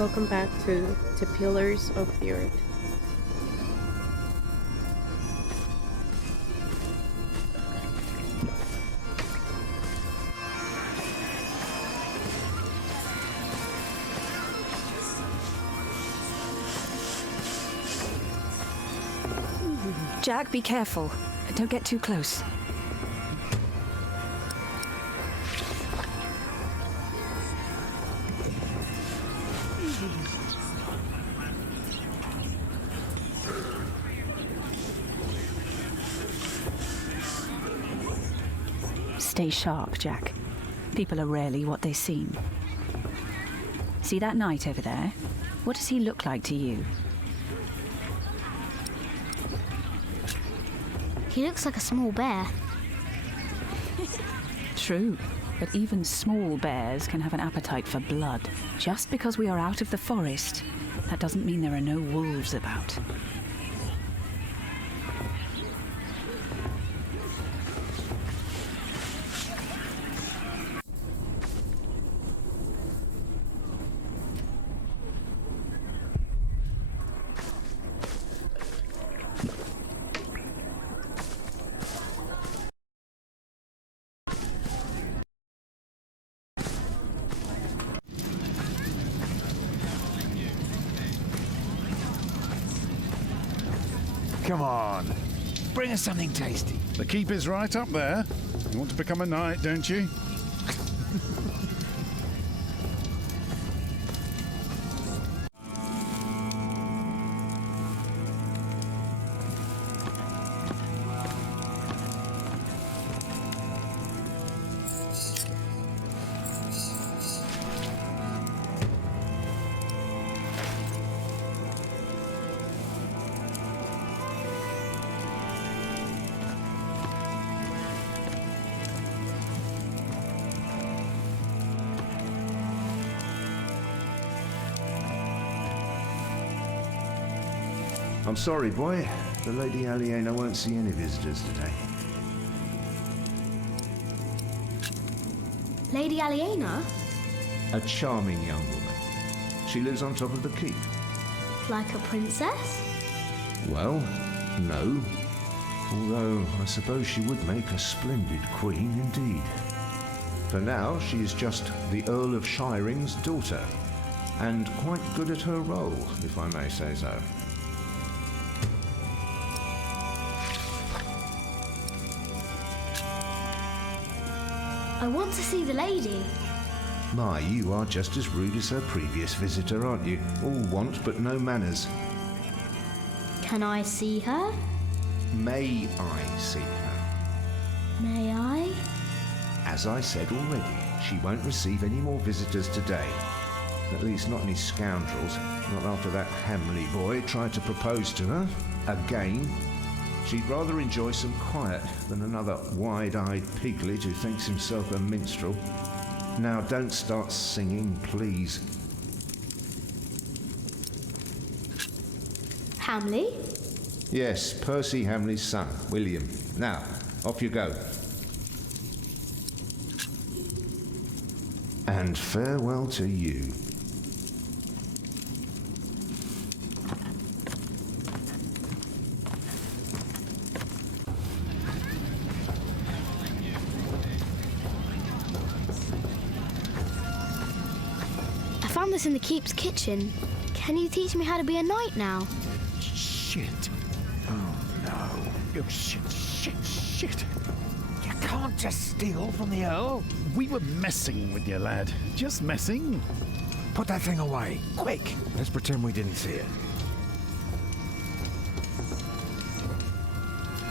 Welcome back to Pillars of the Earth. Jack, be careful. Don't get too close. Stay sharp, Jack. People are rarely what they seem. See that knight over there? What does he look like to you? He looks like a small bear. True, but even small bears can have an appetite for blood. Just because we are out of the forest, that doesn't mean there are no wolves about. Come on, bring us something tasty. The keep is right up there. You want to become a knight, don't you? I'm sorry, boy. The Lady Aliena won't see any visitors today. Lady Aliena? A charming young woman. She lives on top of the keep. Like a princess? Well, no. Although, I suppose she would make a splendid queen indeed. For now, she is just the Earl of Shiring's daughter, and quite good at her role, if I may say so. I want to see the lady. My, you are just as rude as her previous visitor, aren't you? All want but no manners. Can I see her? May I see her? May I? As I said already, she won't receive any more visitors today. At least not any scoundrels. Not after that Hamley boy tried to propose to her. Again. She'd rather enjoy some quiet than another wide-eyed piglet who thinks himself a minstrel. Now, don't start singing, please. Hamley? Yes, Percy Hamley's son, William. Now, off you go. And farewell to you. I found this in the keep's kitchen. Can you teach me how to be a knight now? Shit. Oh no. Oh shit. You can't just steal from the Earl. We were messing with you, lad. Just messing. Put that thing away, quick. Let's pretend we didn't see it.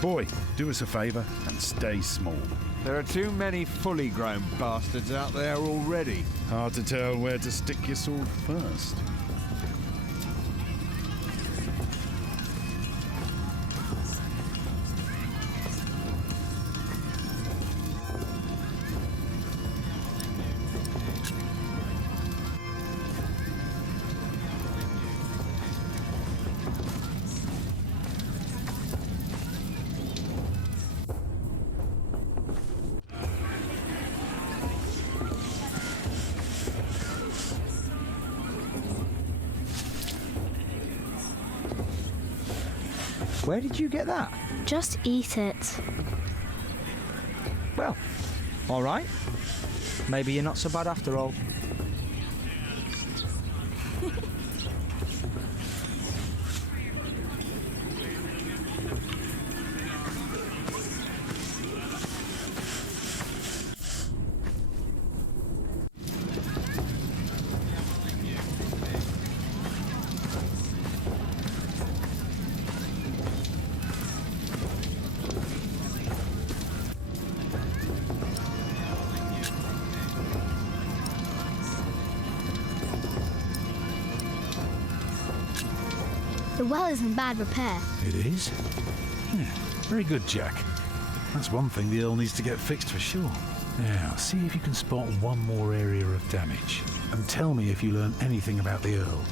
Boy, do us a favour and stay small. There are too many fully grown bastards out there already. Hard to tell where to stick your sword first. Where did you get that? Just eat it. Well, all right. Maybe you're not so bad after all. The well is in bad repair. It is? Yeah, very good, Jack. That's one thing the Earl needs to get fixed for sure. Now, see if you can spot one more area of damage. And tell me if you learn anything about the Earl.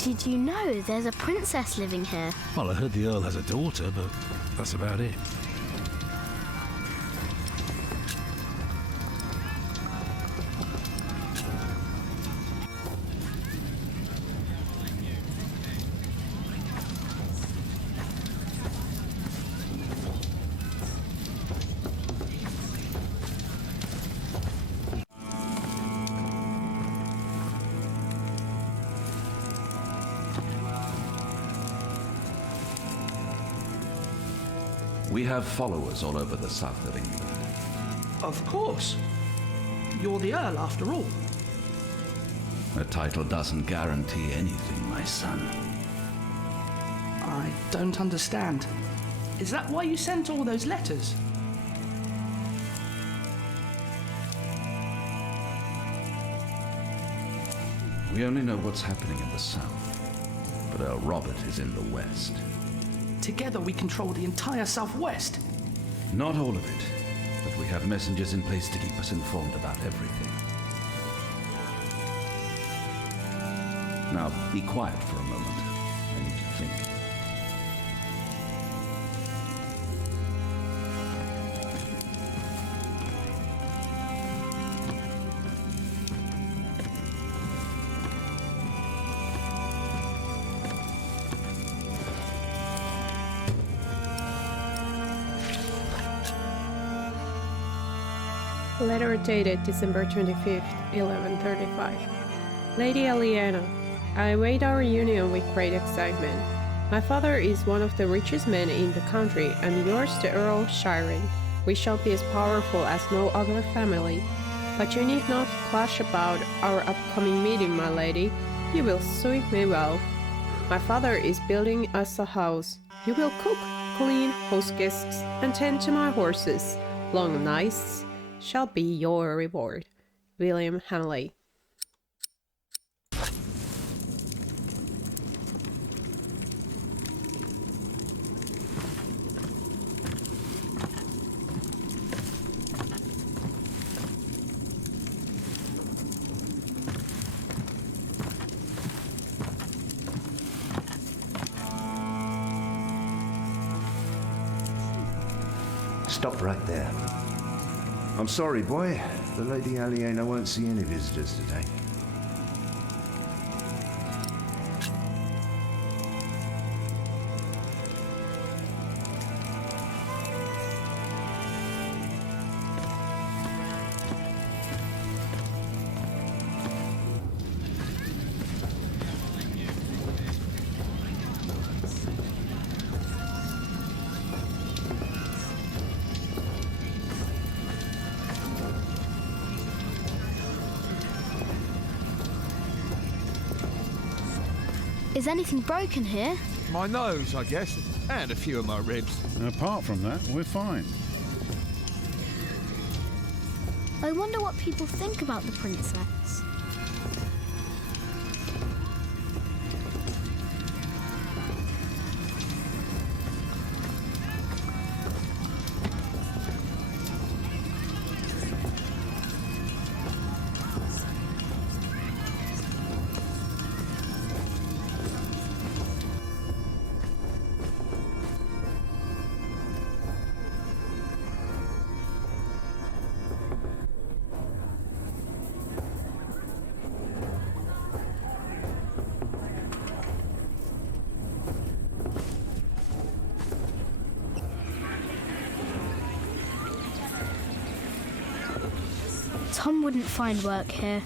Did you know there's a princess living here? Well, I heard the Earl has a daughter, but that's about it. We have followers all over the south of England. Of course. You're the Earl, after all. A title doesn't guarantee anything, my son. I don't understand. Is that why you sent all those letters? We only know what's happening in the south, but Earl Robert is in the west. Together we control the entire southwest. Not all of it, but we have messengers in place to keep us informed about everything. Now, be quiet for a moment. I need to think. Letter dated December 25th, 1135. Lady Aliena, I await our union with great excitement. My father is one of the richest men in the country, and yours the Earl Shiren. We shall be as powerful as no other family. But you need not plash about our upcoming meeting, my lady. You will suit me well. My father is building us a house. You will cook, clean, host guests, and tend to my horses. Long nights shall be your reward. William Hamley. Stop right there. I'm sorry, boy. The Lady Aliena won't see any visitors today. Is anything broken here? My nose, I guess, and a few of my ribs. Apart from that, we're fine. I wonder what people think about the princess. Tom wouldn't find work here.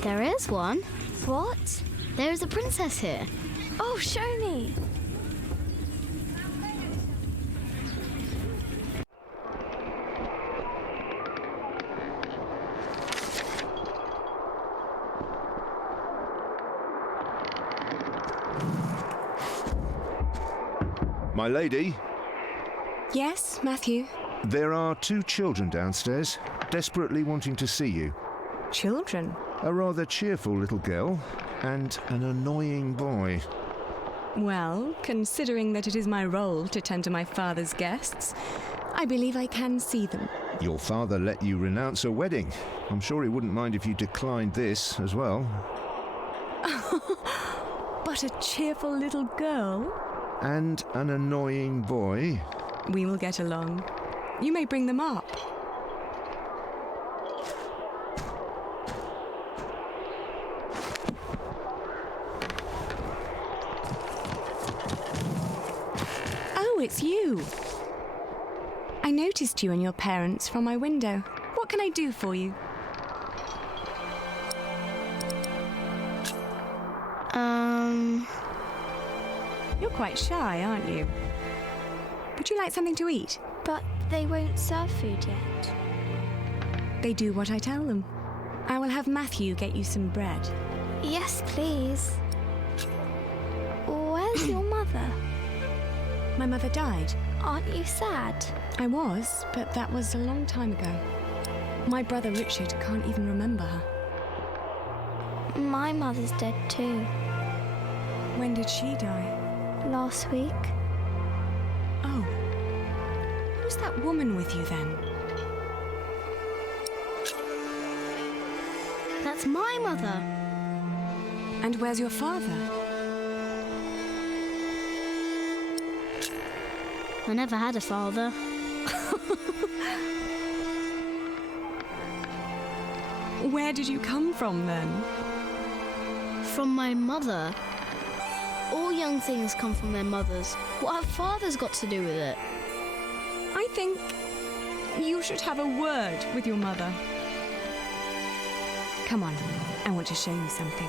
There is one. What? There is a princess here. Oh, show me. My lady, Yes, Matthew? there are 2 children downstairs, desperately wanting to see you. Children? A rather cheerful little girl and an annoying boy. Well, considering that it is my role to tend to my father's guests, I believe I can see them. Your father let you renounce a wedding. I'm sure he wouldn't mind if you declined this as well. But a cheerful little girl? And an annoying boy. We will get along. You may bring them up. Oh, it's you. I noticed you and your parents from my window. What can I do for you? You're quite shy, aren't you? Would you like something to eat? But they won't serve food yet. They do what I tell them. I will have Matthew get you some bread. Yes, please. Where's your mother? My mother died. Aren't you sad? I was, but that was a long time ago. My brother Richard can't even remember her. My mother's dead too. When did she die? Last week. Oh. Who's that woman with you then? That's my mother. And where's your father? I never had a father. Where did you come from then? From my mother. All young things come from their mothers. What have fathers got to do with it? I think you should have a word with your mother. Come on, I want to show you something.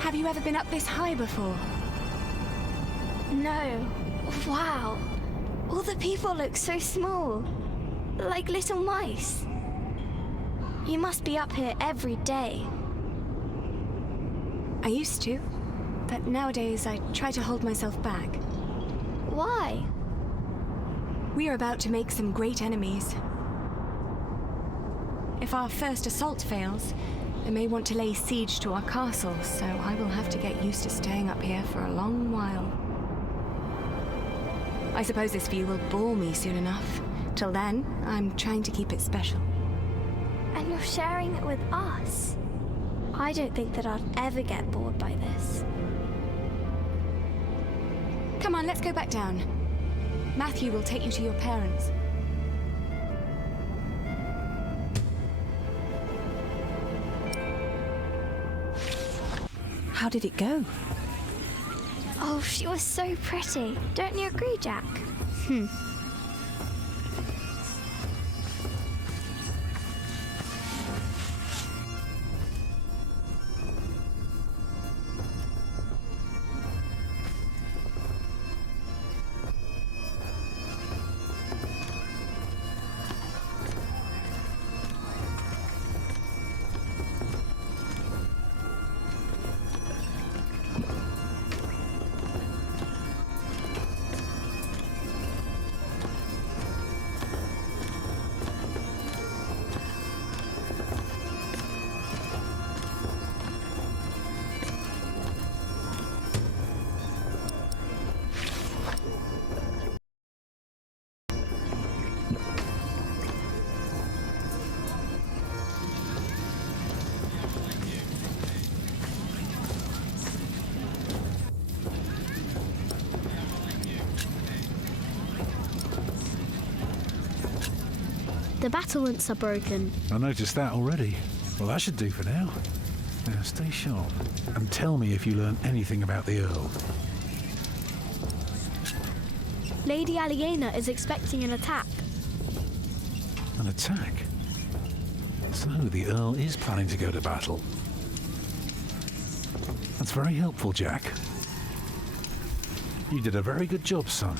Have you ever been up this high before? No. Wow. All the people look so small. Like little mice. You must be up here every day. I used to, but nowadays I try to hold myself back. Why? We are about to make some great enemies. If our first assault fails, they may want to lay siege to our castle, so I will have to get used to staying up here for a long while. I suppose this view will bore me soon enough. Till then, I'm trying to keep it special. And you're sharing it with us. I don't think that I'd ever get bored by this. Come on, let's go back down. Matthew will take you to your parents. How did it go? Oh, she was so pretty. Don't you agree, Jack? The battlements are broken. I noticed that already. Well, that should do for now. Now, stay sharp and tell me if you learn anything about the Earl. Lady Aliena is expecting an attack. An attack? So the Earl is planning to go to battle. That's very helpful, Jack. You did a very good job, son.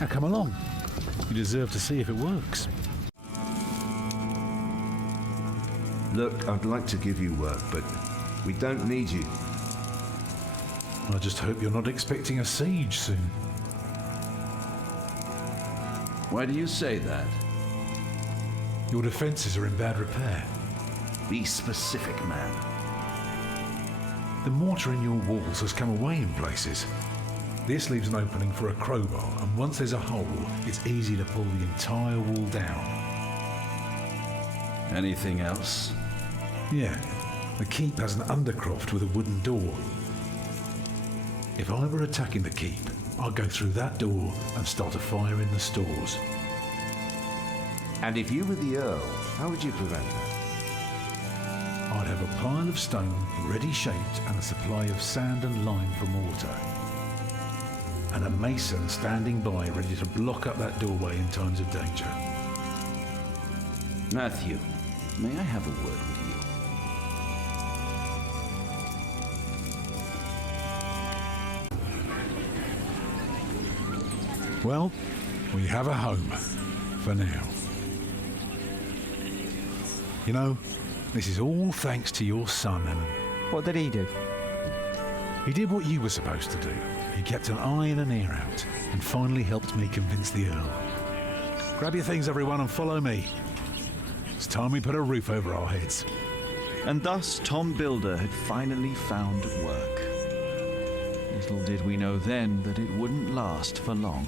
Now come along. You deserve to see if it works. Look, I'd like to give you work, but we don't need you. I just hope you're not expecting a siege soon. Why do you say that? Your defences are in bad repair. Be specific, man. The mortar in your walls has come away in places. This leaves an opening for a crowbar, and once there's a hole, it's easy to pull the entire wall down. Anything else? Yeah, the keep has an undercroft with a wooden door. If I were attacking the keep, I'd go through that door and start a fire in the stores. And if you were the Earl, how would you prevent that? I'd have a pile of stone ready shaped and a supply of sand and lime for mortar. And a mason standing by ready to block up that doorway in times of danger. Matthew, may I have a word with you? Well, we have a home, for now. You know, this is all thanks to your son, Ellen. What did he do? He did what you were supposed to do. He kept an eye and an ear out, and finally helped me convince the Earl. Grab your things, everyone, and follow me. It's time we put a roof over our heads. And thus Tom Builder had finally found work. Little did we know then that it wouldn't last for long.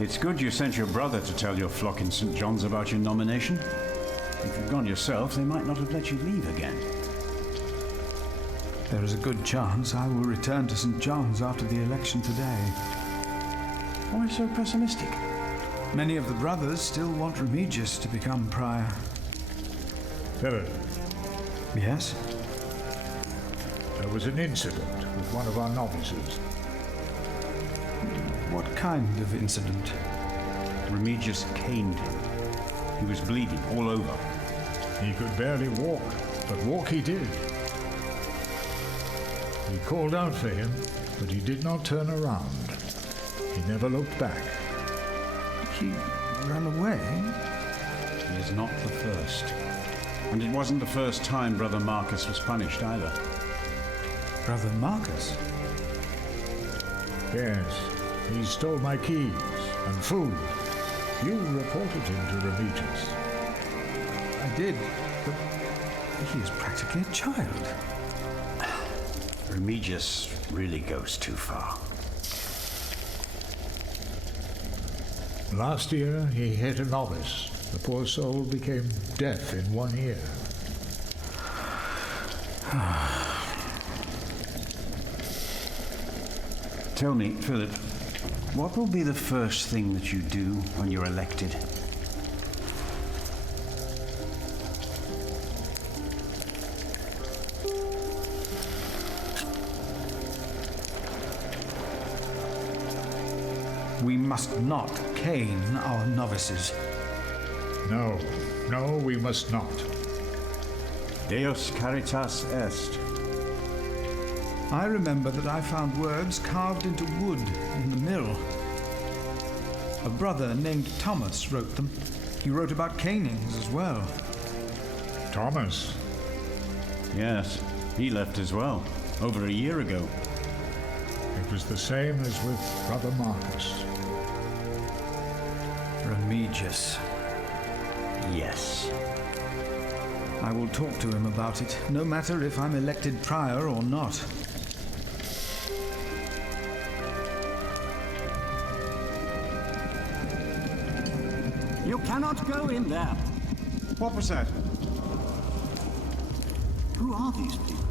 It's good you sent your brother to tell your flock in St. John's about your nomination. If you'd gone yourself, they might not have let you leave again. There is a good chance I will return to St. John's after the election today. Why so pessimistic? Many of the brothers still want Remigius to become prior. Philip. Yes? There was an incident with one of our novices. What kind of incident? Remigius caned him. He was bleeding all over. He could barely walk, but walk he did. We called out for him, but he did not turn around. He never looked back. He ran away? He is not the first. And it wasn't the first time Brother Marcus was punished either. Brother Marcus? Yes. He stole my keys and food. You reported him to Remigius. I did, but he is practically a child. Remigius really goes too far. Last year, he hit a novice. The poor soul became deaf in one ear. Tell me, Philip, what will be the first thing that you do when you're elected? We must not cane our novices. No, we must not. Deus caritas est. I remember that I found words carved into wood in the mill. A brother named Thomas wrote them. He wrote about canings as well. Thomas. Yes, he left as well, over a year ago. It was the same as with Brother Marcus. Remigius. Yes. I will talk to him about it, no matter if I'm elected prior or not. You cannot go in there. What was that? Who are these people?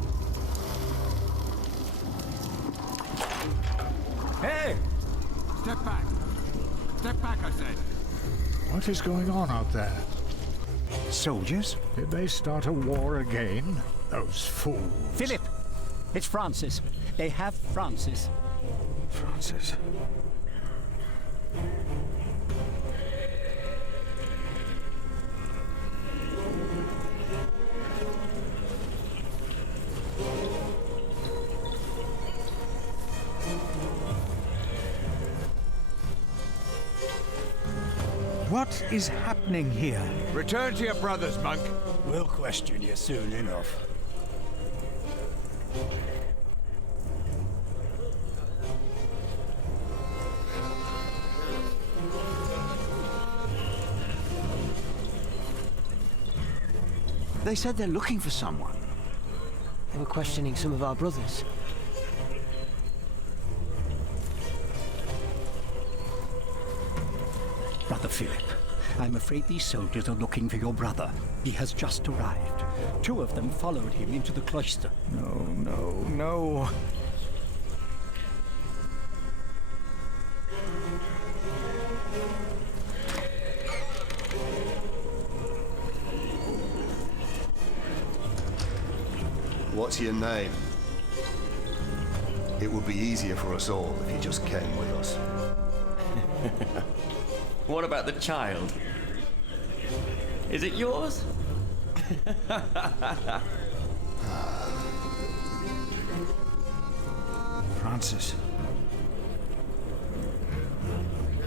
Hey! Step back. Step back, I said. What is going on out there? Soldiers? Did they start a war again? Those fools. Philip! It's Francis. They have Francis. Francis. What is happening here? Return to your brothers, monk. We'll question you soon enough. They said they're looking for someone. They were questioning some of our brothers. Brother Philip, I'm afraid these soldiers are looking for your brother. He has just arrived. 2 of them followed him into the cloister. No. What's your name? It would be easier for us all if you just came with us. What about the child? Is it yours? Francis.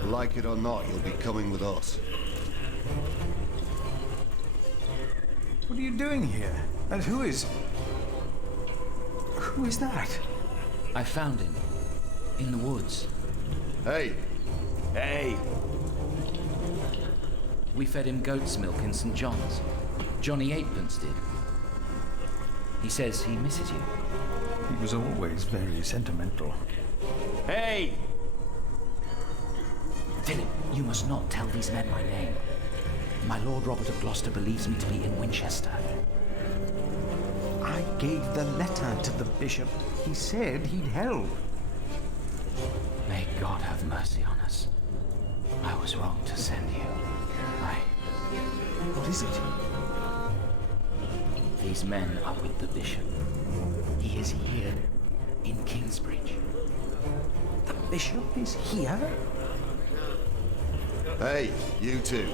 Like it or not, you'll be coming with us. What are you doing here? And who is that? I found him. In the woods. Hey! Hey! We fed him goat's milk in St. John's. Johnny Eightpence did. He says he misses you. He was always very sentimental. Hey! Philip, you must not tell these men my name. My Lord Robert of Gloucester believes me to be in Winchester. I gave the letter to the bishop. He said he'd help. May God have mercy on us. I was wrong to send you. What is it? These men are with the bishop. He is here in Kingsbridge. The bishop is here? Hey, you two.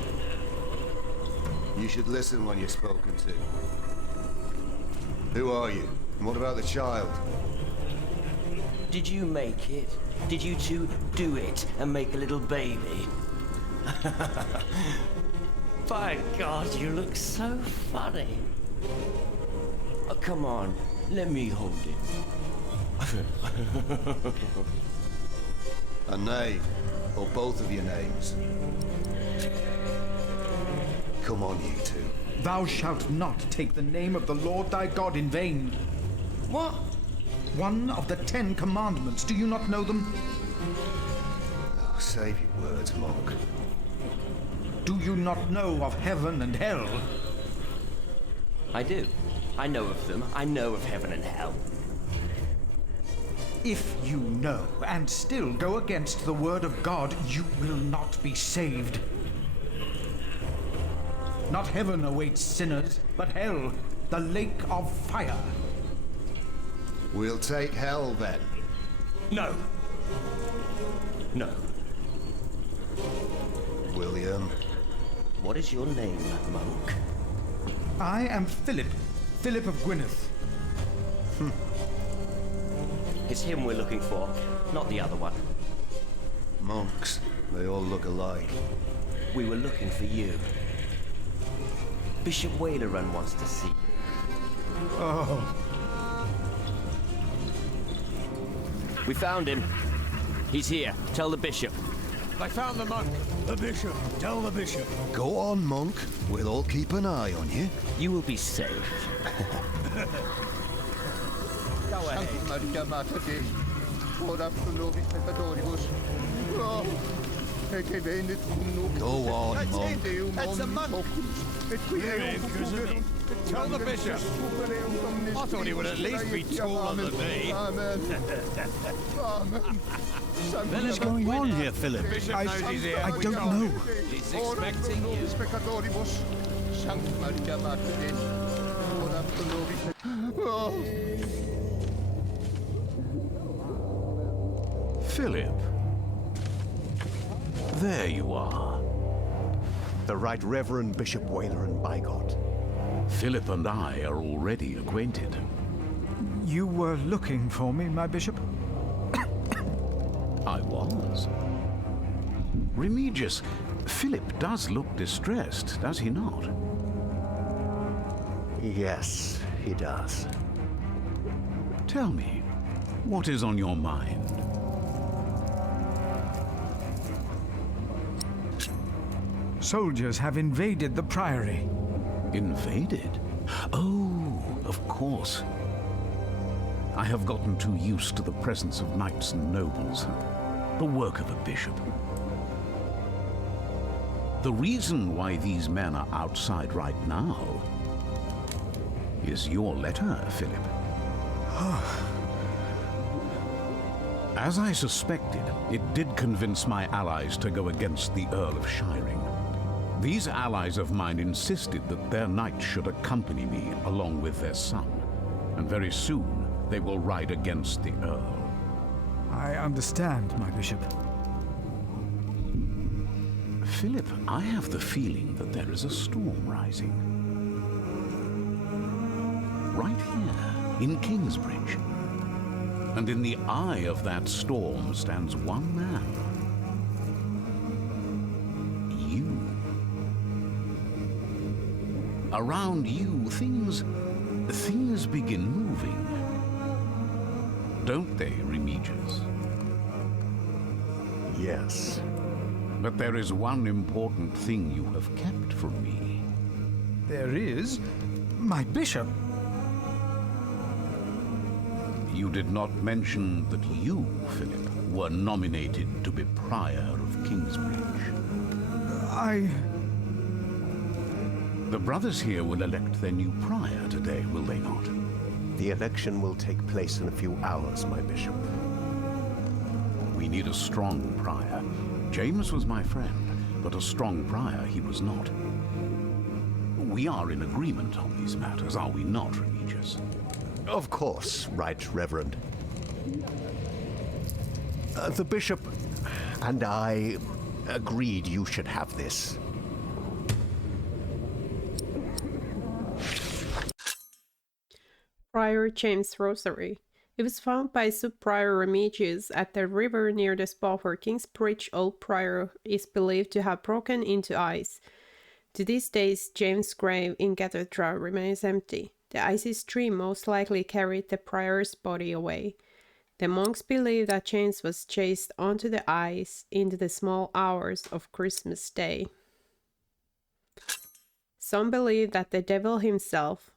You should listen when you're spoken to. Who are you? And what about the child? Did you make it? Did you two do it and make a little baby? By God, you look so funny. Oh, come on, let me hold him. A name, or both of your names. Come on, you two. Thou shalt not take the name of the Lord thy God in vain. What? One of the 10 commandments. Do you not know them? Oh, save your words, monk. Do you not know of heaven and hell? I do. I know of them. I know of heaven and hell. If you know and still go against the word of God, you will not be saved. Not heaven awaits sinners, but hell, the lake of fire. We'll take hell, then. No. No. William. What is your name, monk? I am Philip. Philip of Gwynedd. It's him we're looking for, not the other one. Monks, they all look alike. We were looking for you. Bishop Wailerun wants to see you. Oh. We found him. He's here. Tell the bishop. They found the monk. The bishop. Tell the bishop. Go on, monk. We'll all keep an eye on you. You will be safe. Go ahead. Go on, monk. That's a monk. Tell the bishop. I thought he would at least be taller than me. What is going on here, Philip? I don't know. He's expecting you. Philip. There you are. The Right Reverend Bishop Wailerun Bigot. Philip and I are already acquainted. You were looking for me, my bishop? I was. Remigius, Philip does look distressed, does he not? Yes, he does. Tell me, what is on your mind? Soldiers have invaded the priory. Invaded? Oh, of course. I have gotten too used to the presence of knights and nobles. The work of a bishop. The reason why these men are outside right now is your letter, Philip. As I suspected, it did convince my allies to go against the Earl of Shiring. These allies of mine insisted that their knights should accompany me along with their son, and very soon they will ride against the Earl. I understand, my bishop. Philip, I have the feeling that there is a storm rising. Right here, in Kingsbridge. And in the eye of that storm stands one man. Around you, things begin moving. Don't they, Remigius? Yes. But there is one important thing you have kept from me. There is? My bishop? You did not mention that you, Philip, were nominated to be Prior of Kingsbridge. The brothers here will elect their new prior today, will they not? The election will take place in a few hours, my bishop. We need a strong prior. James was my friend, but a strong prior he was not. We are in agreement on these matters, are we not, Remigius? Of course, Right Reverend. The bishop and I agreed you should have this. Prior James' Rosary. It was found by Sub-Prior Remigius at the river near the spot where Kingsbridge old prior is believed to have broken into ice. To this day, James' grave in cathedral remains empty. The icy stream most likely carried the prior's body away. The monks believe that James was chased onto the ice into the small hours of Christmas Day. Some believe that the devil himself,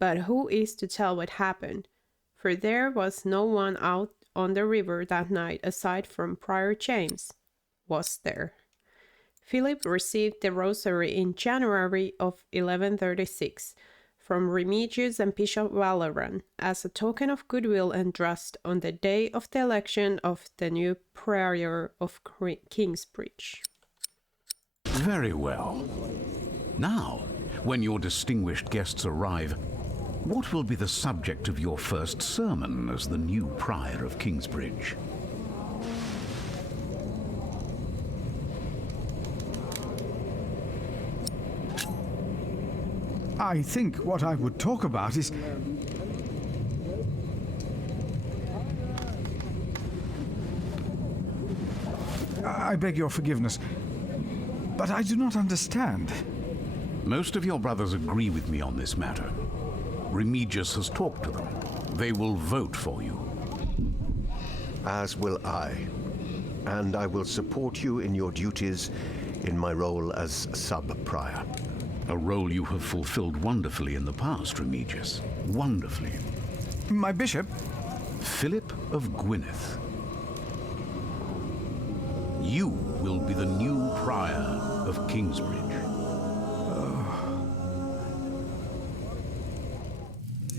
but who is to tell what happened? For there was no one out on the river that night aside from Prior James, was there? Philip received the rosary in January of 1136 from Remigius and Bishop Wailerun as a token of goodwill and trust on the day of the election of the new prior of Kingsbridge. Very well. Now, when your distinguished guests arrive, what will be the subject of your first sermon as the new prior of Kingsbridge? I think what I would talk about is... I beg your forgiveness, but I do not understand. Most of your brothers agree with me on this matter. Remigius has talked to them. They will vote for you. As will I. And I will support you in your duties in my role as sub-prior. A role you have fulfilled wonderfully in the past, Remigius. Wonderfully. My bishop? Philip of Gwynedd. You will be the new prior of Kingsbridge.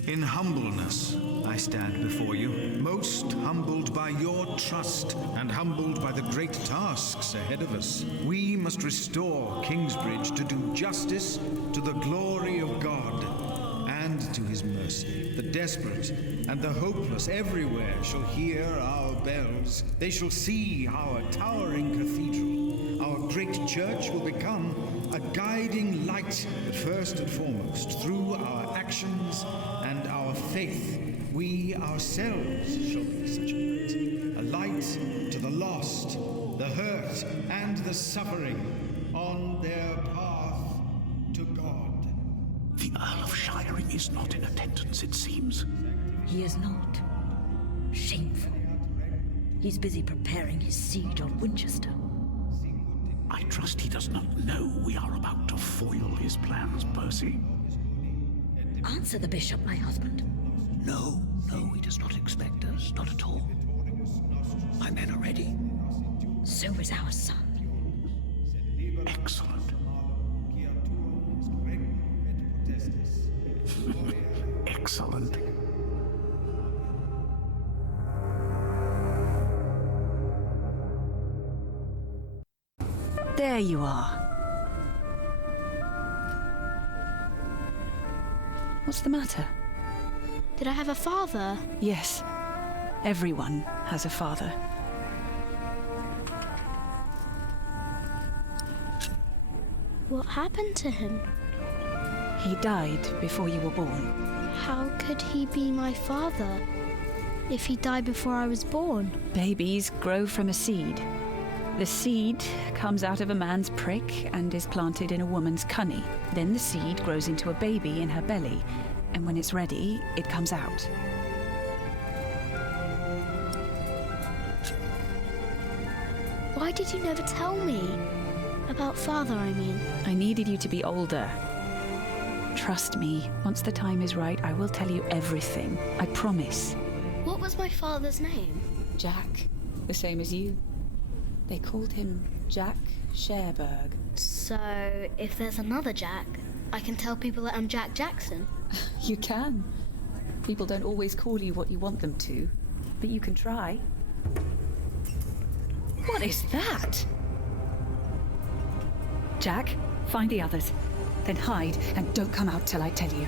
In humbleness, I stand before you, most humbled by your trust and humbled by the great tasks ahead of us. We must restore Kingsbridge to do justice to the glory of God and to his mercy. The desperate and the hopeless everywhere shall hear our bells. They shall see our towering cathedral. Our great church will become a guiding light, but first and foremost, through our actions and our faith, we ourselves shall be such a light to the lost, the hurt, and the suffering on their path to God. The Earl of Shiring is not in attendance, it seems. He is not. Shameful. He's busy preparing his siege on Winchester. I trust he does not know we are about to foil his plans, Percy. Answer the bishop, my husband. No, he does not expect us, not at all. My men are ready. So is our son. Excellent. Excellent. There you are. What's the matter? Did I have a father? Yes. Everyone has a father. What happened to him? He died before you were born. How could he be my father if he died before I was born? Babies grow from a seed. The seed comes out of a man's prick and is planted in a woman's cunny. Then the seed grows into a baby in her belly, and when it's ready, it comes out. Why did you never tell me? About father, I mean. I needed you to be older. Trust me, once the time is right, I will tell you everything. I promise. What was my father's name? Jack, the same as you. They called him Jack Sherberg. So, if there's another Jack, I can tell people that I'm Jack Jackson? You can. People don't always call you what you want them to, but you can try. What is that? Jack, find the others. Then hide and don't come out till I tell you.